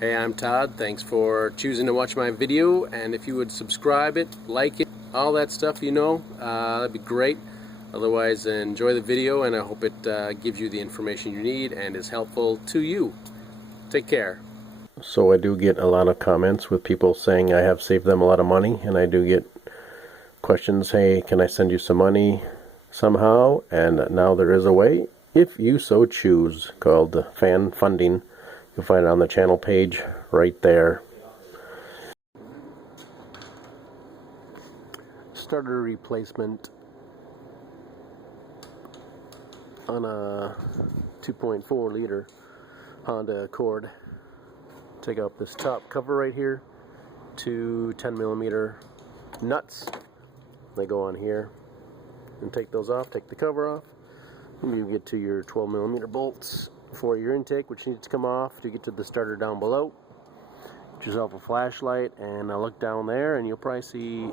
Hey, I'm Todd. Thanks for choosing to watch my video, and if you would subscribe it, like it, all that stuff, that'd be great. Otherwise, enjoy the video, and I hope it gives you the information you need and is helpful to you. Take care. So I do get a lot of comments with people saying I have saved them a lot of money, and I do get questions, hey, can I send you some money somehow? And now there is a way, if you so choose, called fan funding. You'll find it on the channel page right there. Starter replacement on a 2.4 liter Honda Accord. Take out this top cover right here, two 10mm nuts. They go on here, and take those off, take the cover off, and you get to your 12mm bolts for your intake, which needs to come off to get to the starter down below. Get yourself a flashlight and look down there, and you'll probably see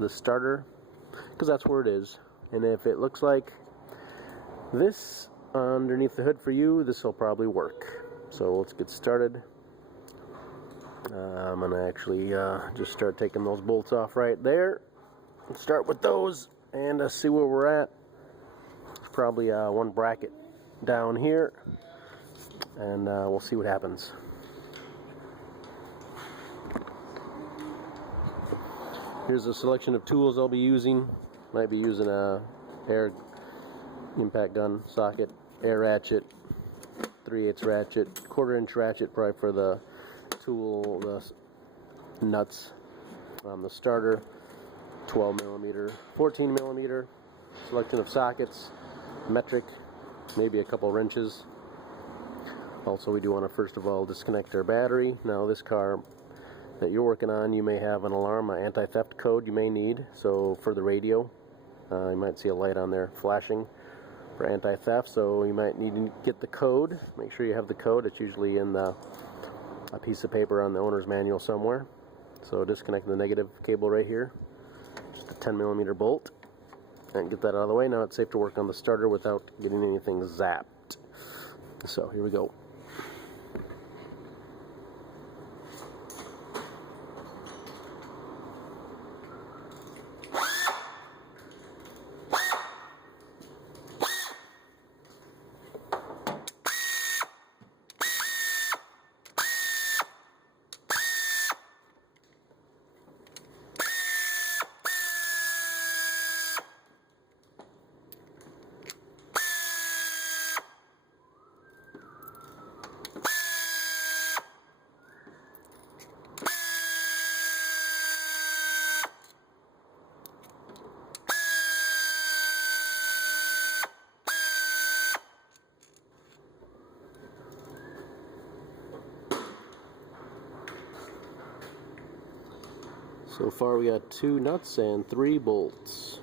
the starter, because that's where it is. And if it looks like this underneath the hood for you, this will probably work. So let's get started. I'm going to actually just start taking those bolts off right there. Let's start with those and see where we're at. There's probably one bracket down here, and we'll see what happens. Here's a selection of tools I'll be using. Might be using a air impact gun socket, air ratchet, 3/8 ratchet, 1/4-inch ratchet probably for the tool, the nuts on the starter, 12mm, 14mm, selection of sockets, metric, maybe a couple wrenches. Also, we do want to first of all disconnect our battery. Now this car that you're working on, you may have an alarm, an anti-theft code you may need. So for the radio, you might see a light on there flashing for anti-theft, so you might need to get the code. Make sure you have the code. It's usually in a piece of paper on the owner's manual somewhere. So disconnect the negative cable right here, just a 10mm bolt, and get that out of the way. Now it's safe to work on the starter without getting anything zapped. So here we go. So far we got 2 nuts and 3 bolts.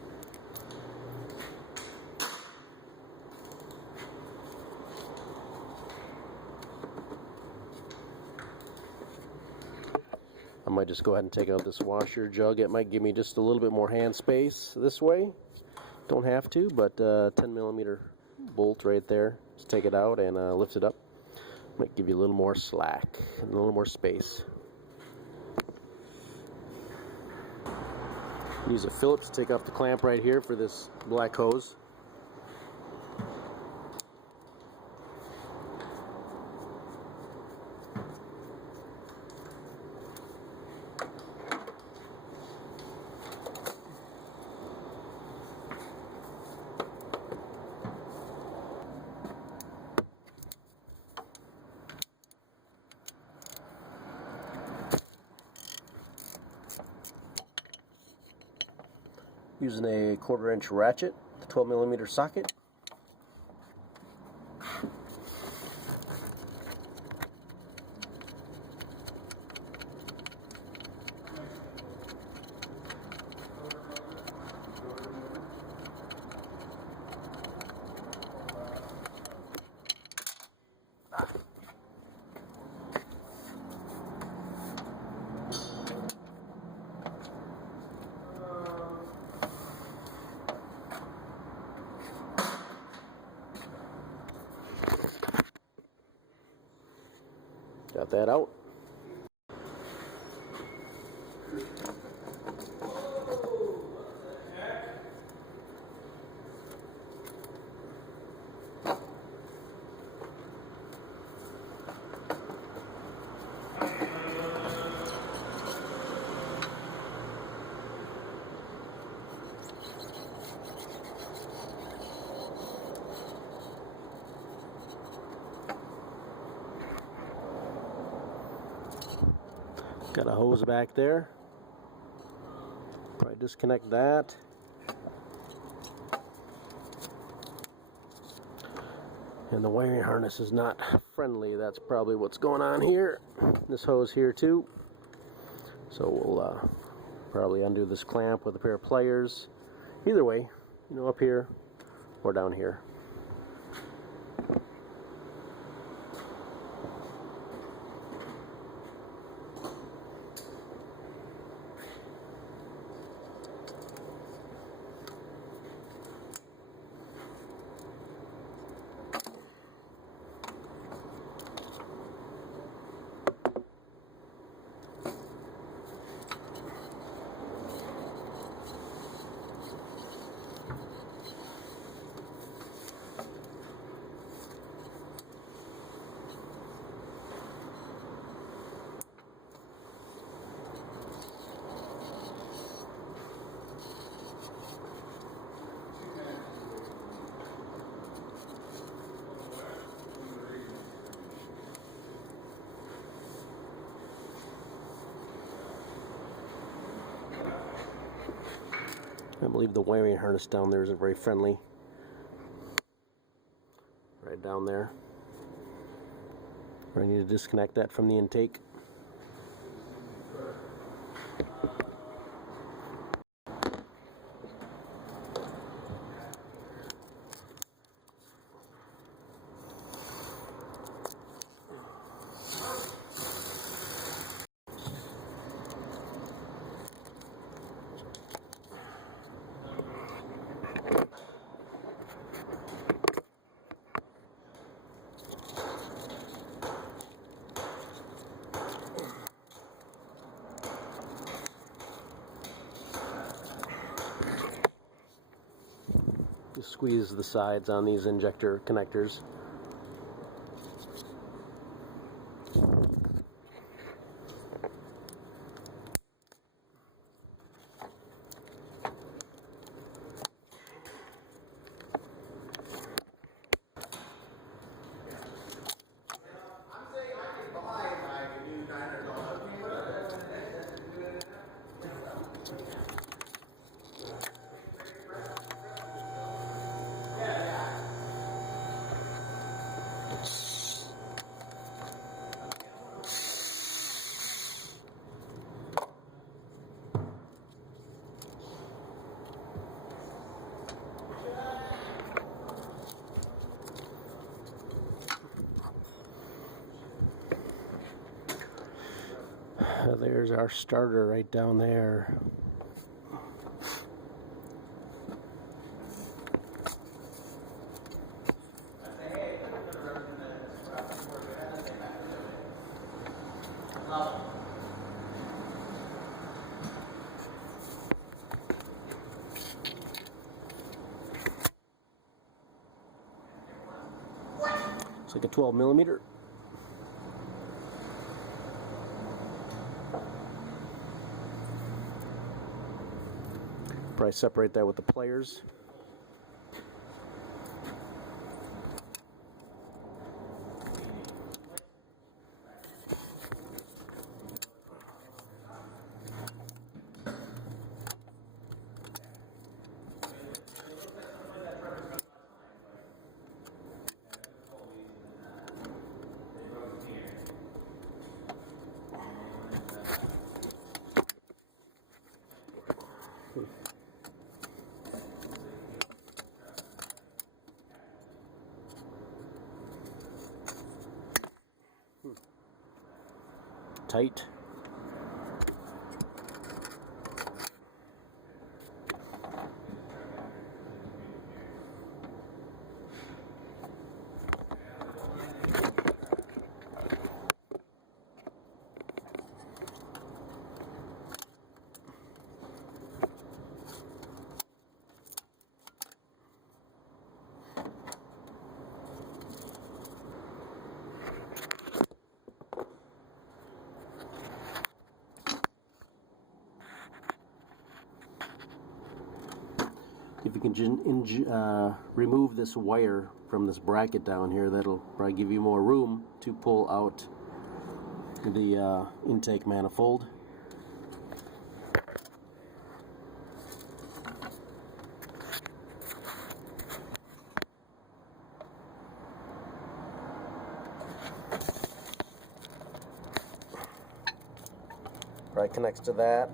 I might just go ahead and take out this washer jug. It might give me just a little bit more hand space this way. Don't have to, but 10mm bolt right there. Just take it out and lift it up. Might give you a little more slack and a little more space. Use a Phillips to take off the clamp right here for this black hose. Using a 1/4-inch ratchet, the 12mm socket. Got that out. Got a hose back there. Probably disconnect that. And the wiring harness is not friendly. That's probably what's going on here. This hose here too. So we'll probably undo this clamp with a pair of pliers. Either way, you know, up here or down here. I believe the wiring harness down there isn't very friendly. Right down there. I need to disconnect that from the intake. Just squeeze the sides on these injector connectors. There's our starter right down there. It's like a 12mm. Probably separate that with the pliers. Tight. we can remove this wire from this bracket down here, that'll probably give you more room to pull out the intake manifold. Right, connects to that.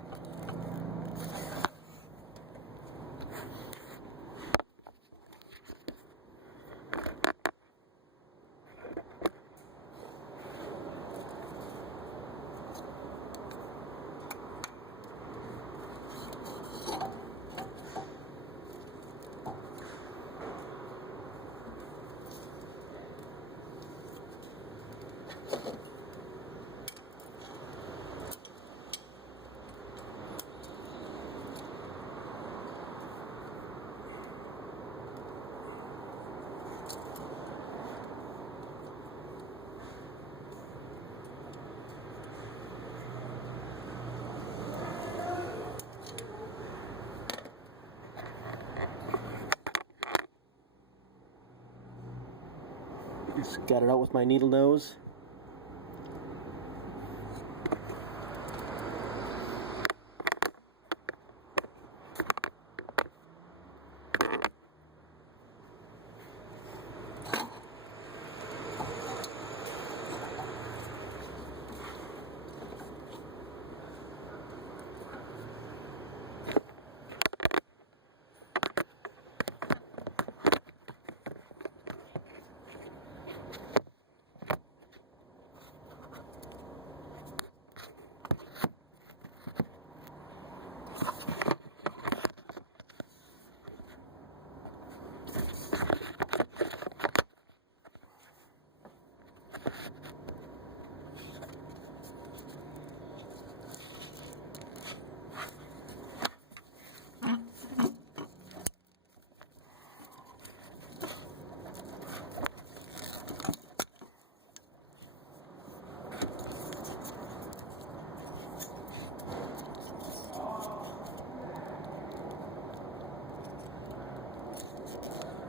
Just got it out with my needle nose.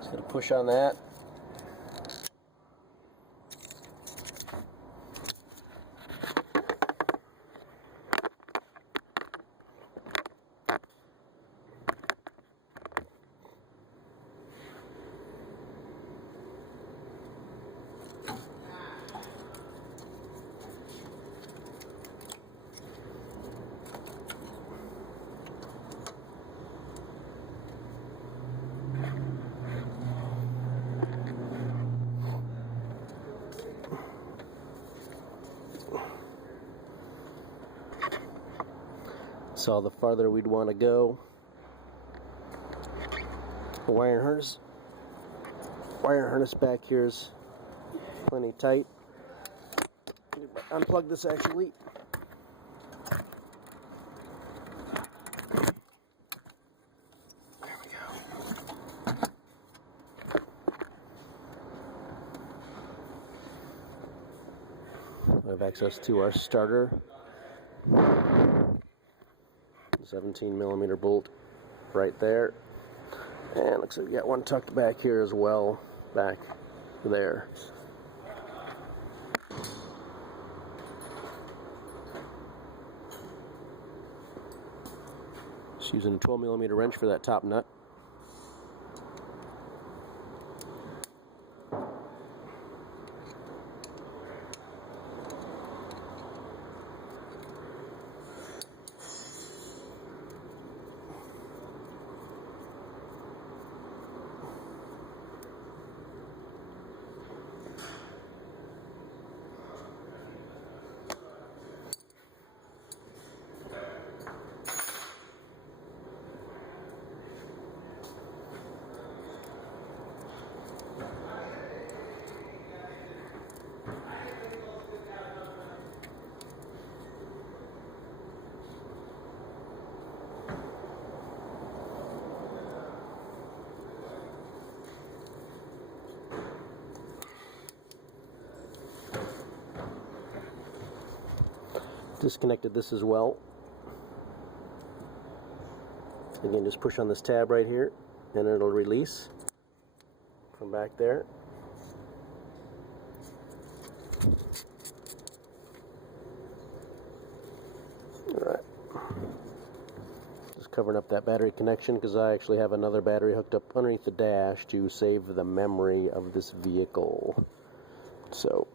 Just gotta push on that. So the farther we'd want to go. The wire harness back here is plenty tight. Unplug this actually. There we go. We have access to our starter. 17mm bolt right there, and looks like we got one tucked back here as well, back there. Just using a 12mm wrench for that top nut. Disconnected this as well. Again, just push on this tab right here. and it'll release from back there. Alright. Just covering up that battery connection because I actually have another battery hooked up underneath the dash to save the memory of this vehicle. So,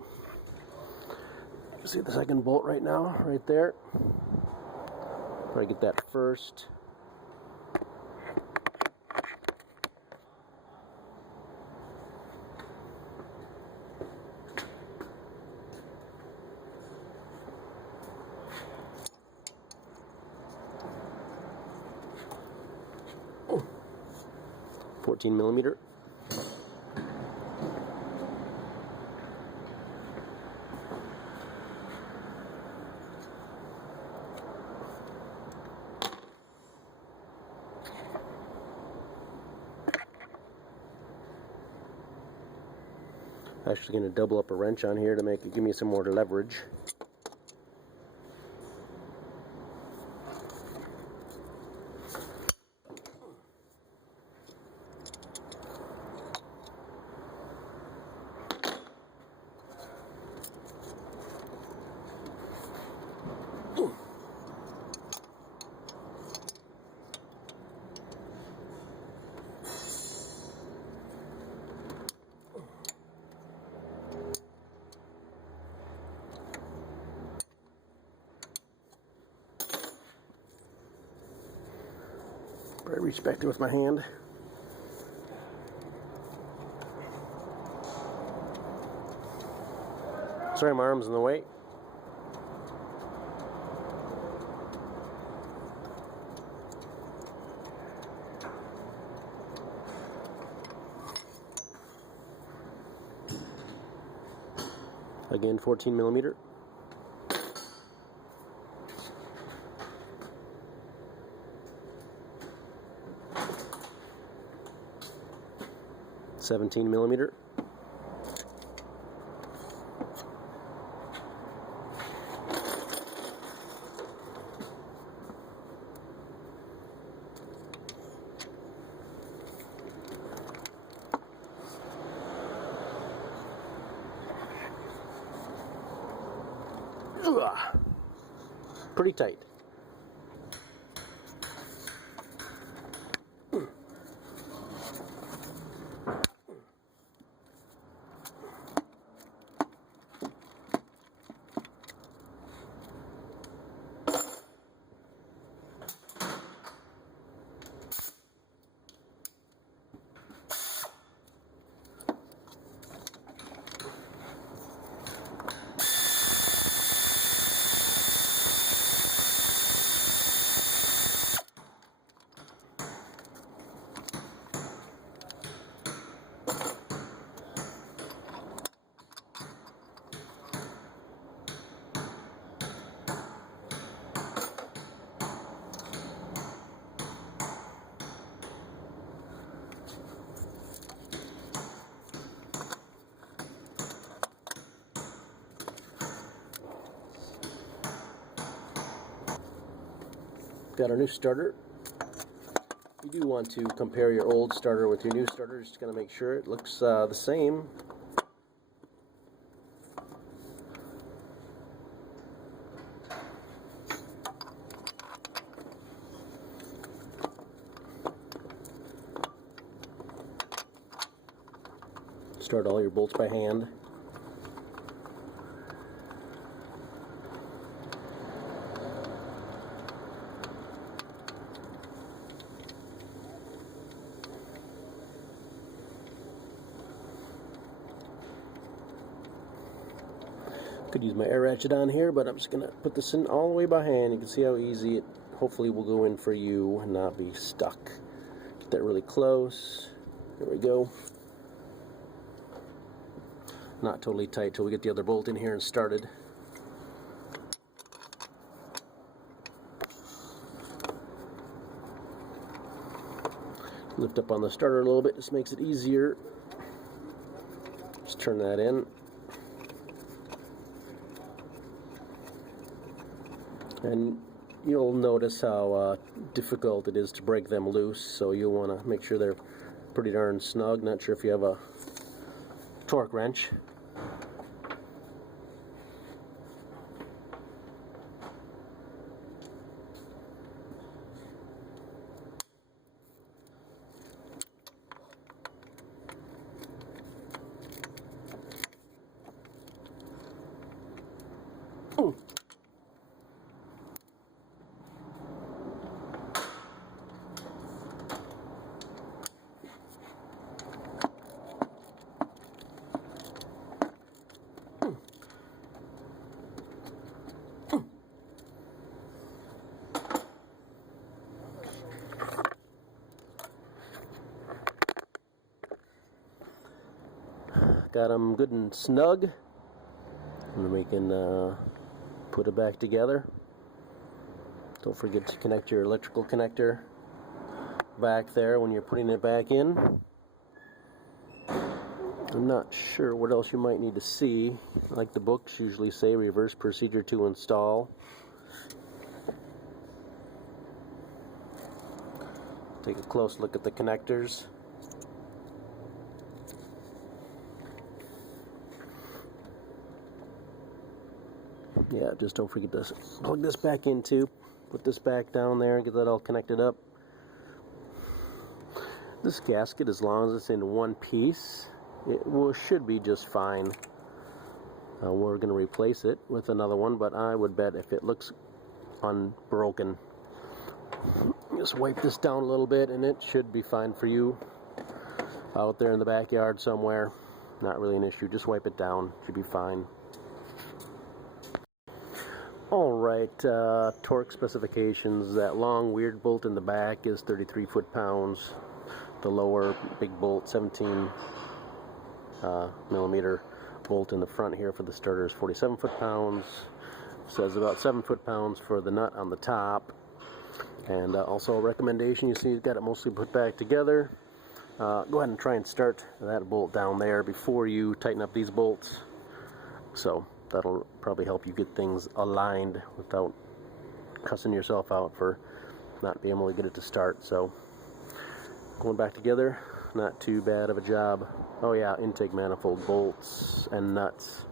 you see the second bolt right now, right there. Try to get that first. Oh. 14mm. Actually going to double up a wrench on here to make it give me some more leverage. I reach back there with my hand. Sorry, my arm's in the way. Again, 14mm. $17mm. Pretty tight. Got our new starter. You do want to compare your old starter with your new starter, just going to make sure it looks the same. Start all your bolts by hand. Could use my air ratchet on here, but I'm just going to put this in all the way by hand. You can see how easy it hopefully will go in for you and not be stuck. Get that really close. There we go. Not totally tight till we get the other bolt in here and started. Lift up on the starter a little bit, just makes it easier. Just turn that in. And you'll notice how difficult it is to break them loose, so you'll want to make sure they're pretty darn snug. Not sure if you have a torque wrench. Got them good and snug, and we can put it back together. Don't forget to connect your electrical connector back there when you're putting it back in. I'm not sure what else you might need to see. Like the books usually say, reverse procedure to install. Take a close look at the connectors. Yeah, just don't forget to plug this back in too. Put this back down there and get that all connected up. This gasket, as long as it's in one piece, should be just fine. We're going to replace it with another one, but I would bet if it looks unbroken, just wipe this down a little bit and it should be fine for you out there in the backyard somewhere. Not really an issue, just wipe it down, should be fine. Alright, torque specifications. That long weird bolt in the back is 33 foot-pounds. The lower big bolt, 17 millimeter bolt in the front here for the starter is 47 foot-pounds. Says about 7 foot-pounds for the nut on the top. And also a recommendation, you see you've got it mostly put back together. Go ahead and try and start that bolt down there before you tighten up these bolts. So that'll probably help you get things aligned without cussing yourself out for not being able to get it to start. So going back together, not too bad of a job. Oh yeah, intake manifold bolts and nuts.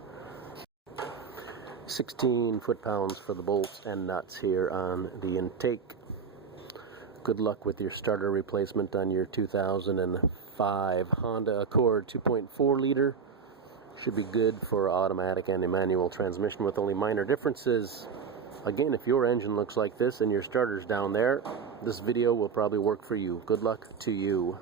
16 foot-pounds for the bolts and nuts here on the intake. Good luck with your starter replacement on your 2005 Honda Accord 2.4 liter. Should be good for automatic and a manual transmission with only minor differences. Again, if your engine looks like this and your starter's down there, this video will probably work for you. Good luck to you.